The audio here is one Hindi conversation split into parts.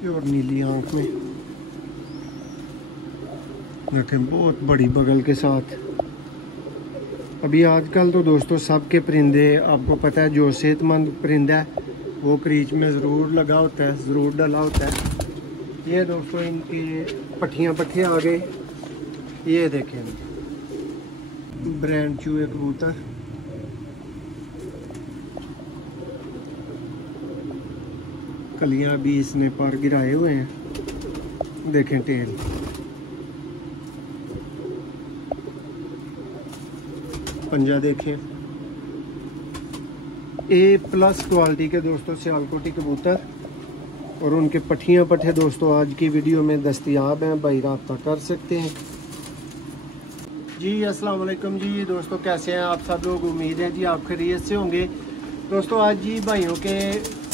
और नीली आंख में देखें, बहुत बड़ी बगल के साथ। अभी आजकल तो दोस्तों सबके परिंदे, आपको पता है, जो सेहतमंद परिंदा है वो क्रीच में ज़रूर लगा होता है, ज़रूर डला होता है। ये दोस्तों इनकी पट्टियाँ पट्टे आ गए। ये देखें, ब्रांड चूहे कबूतर। कलियां भी इसने पर गिराए हुए हैं। देखें टेल, पंजा देखें। A+ क्वालिटी के दोस्तों सियालकोटी कबूतर और उनके पट्टियाँ पट्टे दोस्तों आज की वीडियो में दस्तयाब हैं। भाई रब्ता कर सकते हैं जी। अस्सलाम वालेकुम जी दोस्तों, कैसे हैं आप सब लोग? उम्मीद है जी आप खैरियत से होंगे। दोस्तों आज जी भाइयों के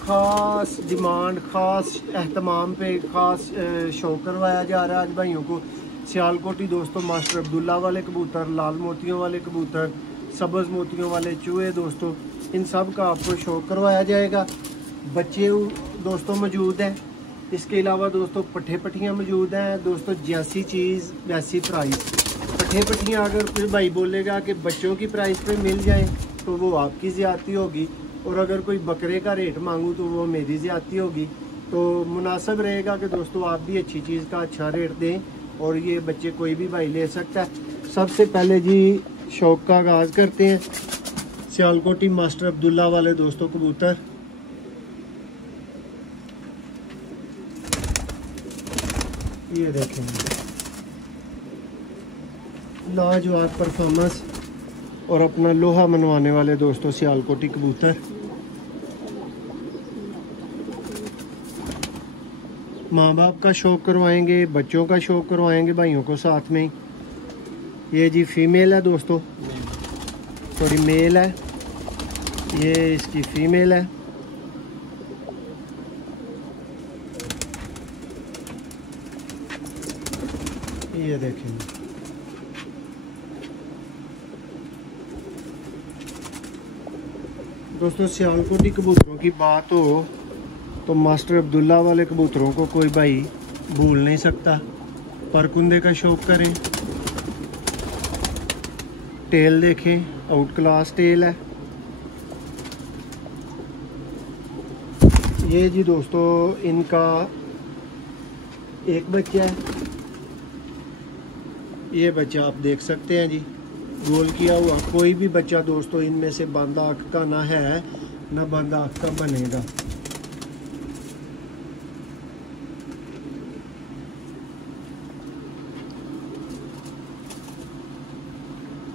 ख़ास डिमांड, ख़ास एहतमाम पे ख़ास शौक़ करवाया जा रहा है आज भाइयों को। सियालकोटी दोस्तों मास्टर अब्दुल्ला वाले कबूतर, लाल मोतियों वाले कबूतर, सब्ज़ मोतियों वाले चूहे दोस्तों, इन सब का आपको शौक़ करवाया जाएगा। बच्चे दोस्तों मौजूद हैं। इसके अलावा दोस्तों पट्ठे पट्टियाँ मौजूद हैं दोस्तों। जैसी चीज़ वैसी प्राइस। पट्ठे पट्टियाँ अगर कोई भाई बोलेगा कि बच्चों की प्राइस पे मिल जाए तो वो आपकी ज़्यादती होगी, और अगर कोई बकरे का रेट मांगूँ तो वो मेरी ज़्यादती होगी। तो मुनासिब रहेगा कि दोस्तों आप भी अच्छी चीज़ का अच्छा रेट दें, और ये बच्चे कोई भी भाई ले सकता है। सबसे पहले जी शौक़ का आगाज़ करते हैं। सियालकोटी मास्टर अब्दुल्ला वाले दोस्तों कबूतर। ये देखें, लाजवाब परफॉर्मेंस और अपना लोहा मनवाने वाले दोस्तों सियालकोटी कबूतर। माँ बाप का शौक़ करवाएंगे, बच्चों का शौक़ करवाएंगे भाइयों को साथ में। ये जी फीमेल है दोस्तों, थोड़ी मेल है। ये इसकी फीमेल है। ये देखें, दोस्तों सियालकोटी कबूतरों की बात हो तो मास्टर अब्दुल्ला वाले कबूतरों को कोई भाई भूल नहीं सकता। परकुंदे का शौक़ करें। टेल देखें, आउट क्लास टेल है। ये जी दोस्तों इनका एक बच्चा है। ये बच्चा आप देख सकते हैं जी, गोल किया हुआ। कोई भी बच्चा दोस्तों इनमें से बंद आँख का ना है ना बंद आँख का बनेगा।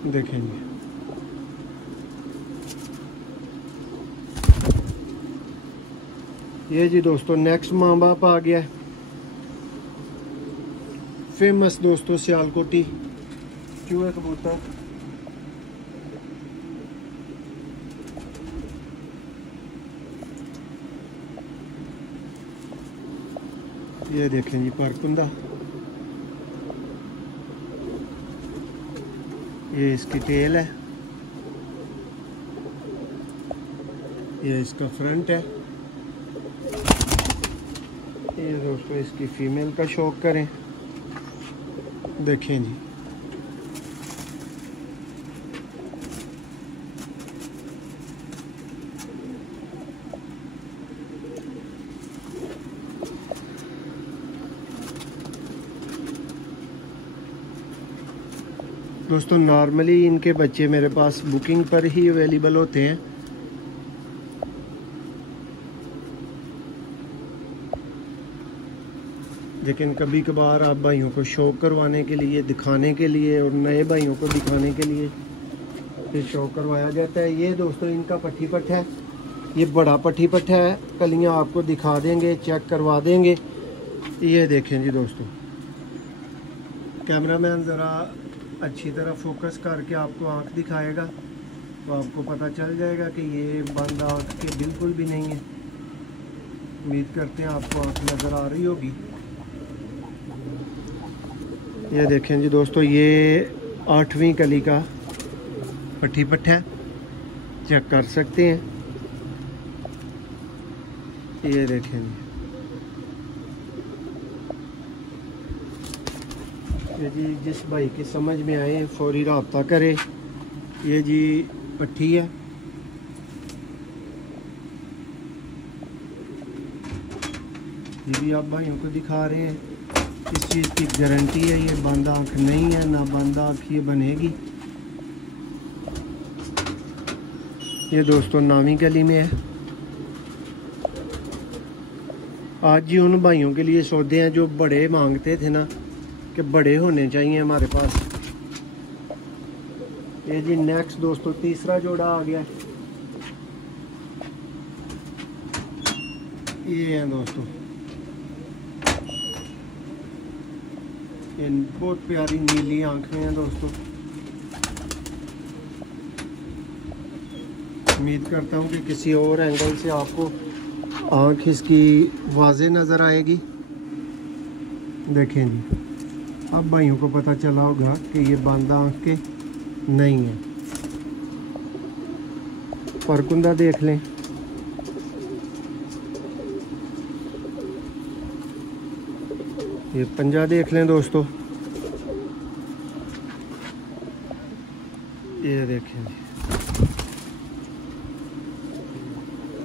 देखेंगे, ये जी दोस्तों नेक्स्ट माँ बाप आ गया है। फेमस दोस्तों सियालकोटी चूहे कबूतर। ये देखें जी परकुंदा। ये इसकी टेल है। ये इसका फ्रंट है। ये दोस्तों इसकी फीमेल का शौक़ करें। देखें जी, दोस्तों नॉर्मली इनके बच्चे मेरे पास बुकिंग पर ही अवेलेबल होते हैं। लेकिन कभी कभार आप भाइयों को शौक़ करवाने के लिए, दिखाने के लिए और नए भाइयों को दिखाने के लिए ये शौक़ करवाया जाता है। ये दोस्तों इनका पट्टी पट्टा है। ये बड़ा पट्टी पट्टा है। कलियाँ आपको दिखा देंगे, चेक करवा देंगे। ये देखें जी दोस्तों, कैमरामैन ज़रा अच्छी तरह फोकस करके आपको आँख दिखाएगा तो आपको पता चल जाएगा कि ये बंद आँख के बिल्कुल भी नहीं है। उम्मीद करते हैं आपको आँख नज़र आ रही होगी। ये देखें जी दोस्तों, ये 8वीं कली का पट्टी पट्टा है, चेक कर सकते हैं। ये देखें जी, ये जी जिस भाई की समझ में आए फौरी रब्ता करे। ये जी पट्टी है, ये भी आप भाइयों को दिखा रहे हैं। इस चीज़ की गारंटी है, ये बंद आँख नहीं है, ना बंद आँख ये बनेगी। ये दोस्तों नामी गली में है। आज जी उन भाइयों के लिए सौदे हैं जो बड़े मांगते थे ना, कि बड़े होने चाहिए हमारे पास। ये जी नेक्स्ट दोस्तों तीसरा जोड़ा आ गया। ये है दोस्तों, ये बहुत प्यारी नीली आंखें हैं दोस्तों। उम्मीद करता हूँ कि किसी और एंगल से आपको आँख इसकी वाज़े नज़र आएगी। देखें जी, अब भाइयों को पता चला होगा कि ये बंद आँख के नहीं है। परकुंदा देख लें, ये पंजा देख लें दोस्तों। ये देखें जी,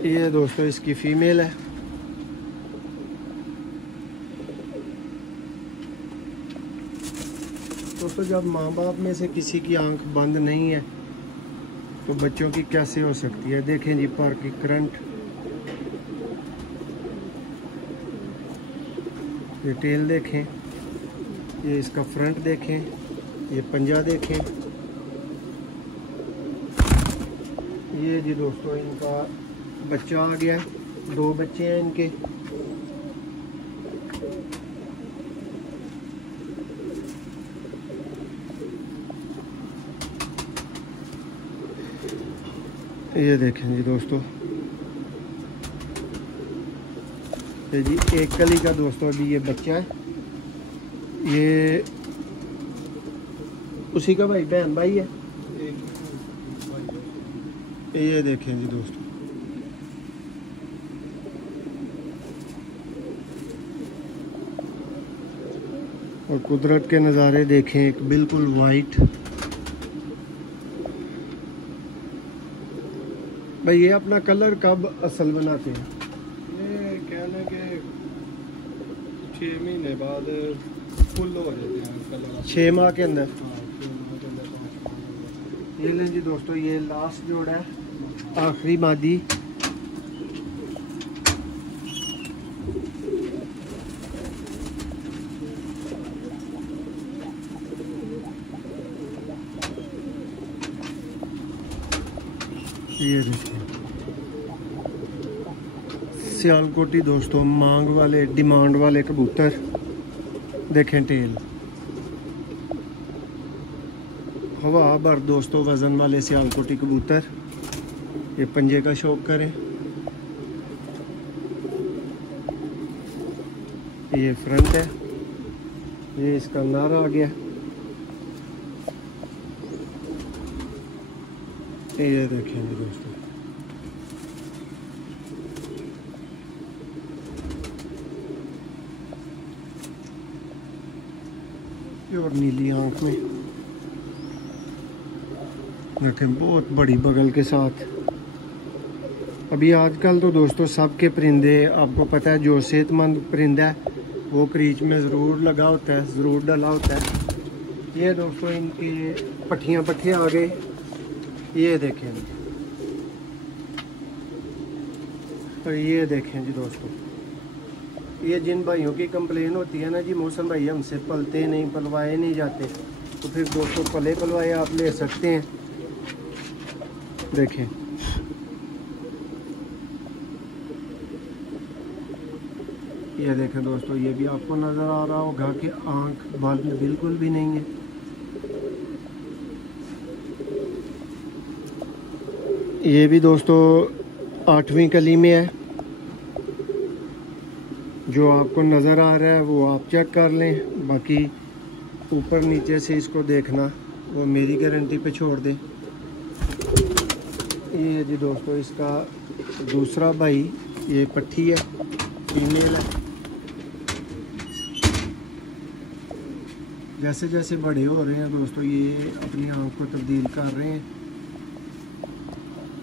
ये दोस्तों इसकी फीमेल है। दोस्तों जब माँ बाप में से किसी की आंख बंद नहीं है तो बच्चों की कैसे हो सकती है। देखें जी पर की करंट, ये टेल देखें, ये इसका फ्रंट देखें, ये पंजा देखें। ये जी दोस्तों इनका बच्चा आ गया है, 2 बच्चे हैं इनके। ये देखें जी दोस्तों, ये जी एक कली का दोस्तों अभी ये बच्चा है। ये उसी का भाई बहन भाई है। ये देखें जी दोस्तों, और कुदरत के नज़ारे देखें, एक बिल्कुल वाइट। भाई ये अपना कलर कब असल बनाते हैं? ये कहने के 6 महीने बाद फुल हो जाते हैं कलर। 6 माह के अंदर। हाँ, 6 माह के अंदर 5 माह। ये लें जी दोस्तों, ये लास्ट जोड़ा है, आखिरी मादी। ये देखिए सियालकोटी दोस्तों, मांग वाले डिमांड वाले कबूतर। देखें टेल, हवा भर दोस्तों वज़न वाले सियालकोटी कबूतर। ये पंजे का शौक करें। ये फ्रंट है, ये इसका नारा आ गया। ये देखेंगे दोस्तों, और नीली आंख में देखें, बहुत बड़ी बगल के साथ। अभी आजकल तो दोस्तों सबके परिंदे आपको पता है, जो सेहतमंद परिंदा है वो क्रीच में ज़रूर लगा होता है, ज़रूर डला होता है। ये दोस्तों इनकी पट्टियाँ पट्टे आ गए। ये देखें, तो ये देखें जी दोस्तों, ये जिन भाइयों की कंप्लेन होती है ना जी, मौसम भाई हमसे पलते नहीं, पलवाए नहीं जाते, तो फिर दोस्तों पले पलवाए आप ले सकते हैं। देखें ये देखें दोस्तों, ये भी आपको नज़र आ रहा होगा कि आँख बंद बिल्कुल भी नहीं है। ये भी दोस्तों 8वीं कली में है। जो आपको नज़र आ रहा है वो आप चेक कर लें, बाकी ऊपर नीचे से इसको देखना वो मेरी गारंटी पे छोड़ दें। ये जी दोस्तों इसका दूसरा भाई, ये पट्टी है, फीमेल है। जैसे जैसे बड़े हो रहे हैं दोस्तों ये अपनी आँख को तब्दील कर रहे हैं।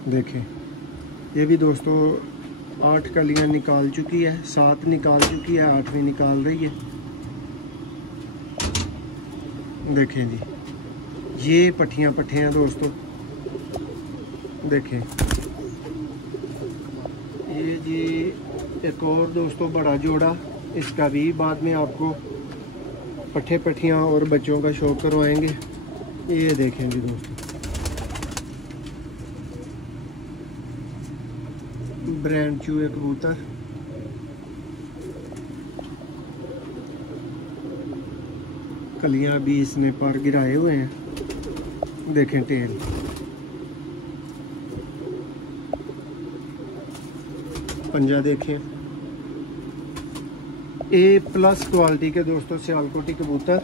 देखें ये भी दोस्तों 8 कलियां निकाल चुकी है, 7 निकाल चुकी है, 8वीं निकाल रही है। देखें जी ये पट्ठे हैं दोस्तों। देखें ये जी एक और दोस्तों बड़ा जोड़ा, इसका भी बाद में आपको पट्ठियाँ और बच्चों का शौक करवाएंगे। ये देखें जी दोस्तों ब्रांड चूहे कबूतर। कलियां भी इसने पर गिराए हुए हैं। देखें टेल पंजा देखें। A+ क्वालिटी के दोस्तों सियालकोटी कबूतर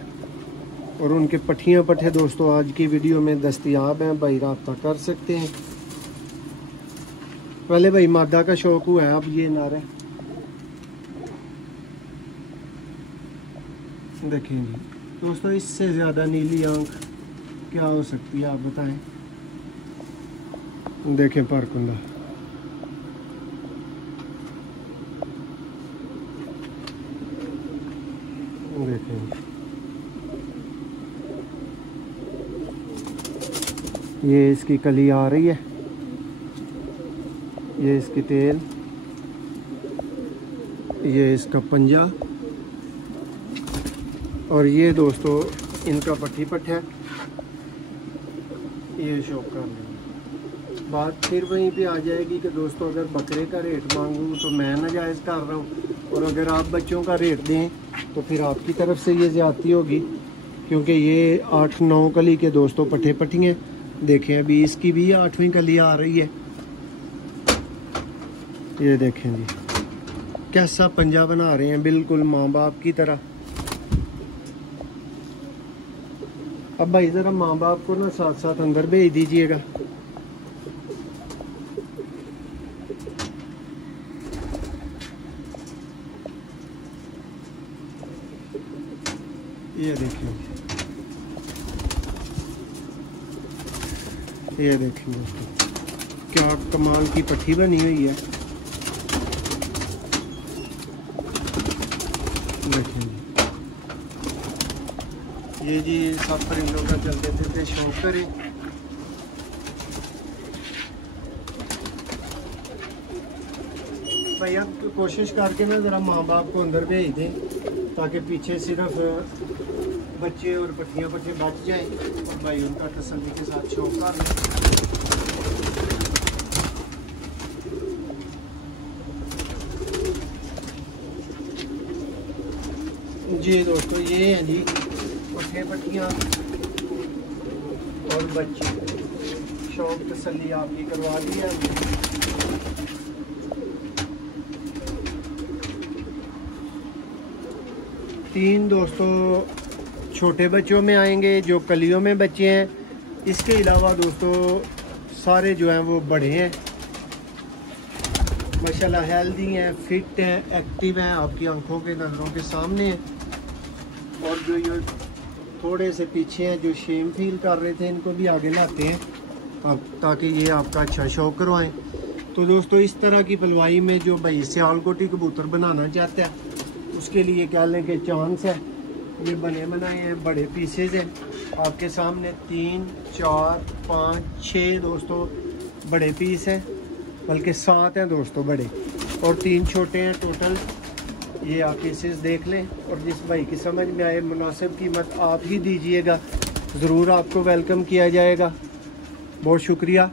और उनके पट्ठे दोस्तों आज की वीडियो में दस्तयाब हैं। भाई राब्ता कर सकते हैं। पहले भाई मादा का शौक हुआ है, अब ये नारे देखें जी दोस्तों। इससे ज़्यादा नीली आंख क्या हो सकती है आप बताएं। देखें परकुंदा देखें। ये इसकी कली आ रही है, ये इसकी टेल, ये इसका पंजा और ये दोस्तों इनका पट्ठा। ये शौक कर लेंगे। बात फिर वहीं पे आ जाएगी कि दोस्तों अगर बकरे का रेट मांगूँ तो मैं नाजायज़ कर रहा हूँ, और अगर आप बच्चों का रेट दें तो फिर आपकी तरफ से ये ज़्यादती होगी, क्योंकि ये 8-9 कली के दोस्तों पट्ठियाँ। देखें अभी इसकी भी 8वीं कली आ रही है। ये देखें जी कैसा पंजा बना रहे हैं, बिल्कुल माँ बाप की तरह। अब भाई ज़रा माँ बाप को ना साथ साथ अंदर भेज दीजिएगा। ये देखिए, ये देखिए दोस्तों क्या कमाल की पट्टी बनी हुई है। देखिए ये जी सब परिंदों का चलते थे शौक करें। भैया कोशिश करके ना ज़रा माँ बाप को अंदर भेज दें, ताकि पीछे सिर्फ बच्चे और पट्ठियाँ बच जाएं और भाई उनका तसल्ली के साथ शौक कर लें। जी दोस्तों ये हैं जी पट्ठियाँ और बच्चे। शौक तसल्ली आपकी करवा दी है। तीन दोस्तों छोटे बच्चों में आएंगे जो कलियों में बच्चे हैं। इसके अलावा दोस्तों सारे जो हैं वो बड़े हैं, माशाल्लाह हेल्दी हैं, फिट हैं, एक्टिव हैं, आपकी आंखों के नज़रों के सामने हैं। और जो ये थोड़े से पीछे हैं जो शेम फील कर रहे थे, इनको भी आगे लाते हैं आप, ताकि ये आपका अच्छा शौक करवाएं। तो दोस्तों इस तरह की पलवाई में जो भाई सियालकोटी कबूतर बनाना चाहता है उसके लिए कह लें कि चांस है। ये बने बनाए हैं, बड़े पीसेज हैं आपके सामने। 3, 4, 5, 6 दोस्तों बड़े पीस हैं, बल्कि 7 हैं दोस्तों बड़े और 3 छोटे हैं टोटल। ये आप पीसेस देख लें और जिस भाई की समझ में आए मुनासिब कीमत आप ही दीजिएगा, ज़रूर आपको वेलकम किया जाएगा। बहुत शुक्रिया।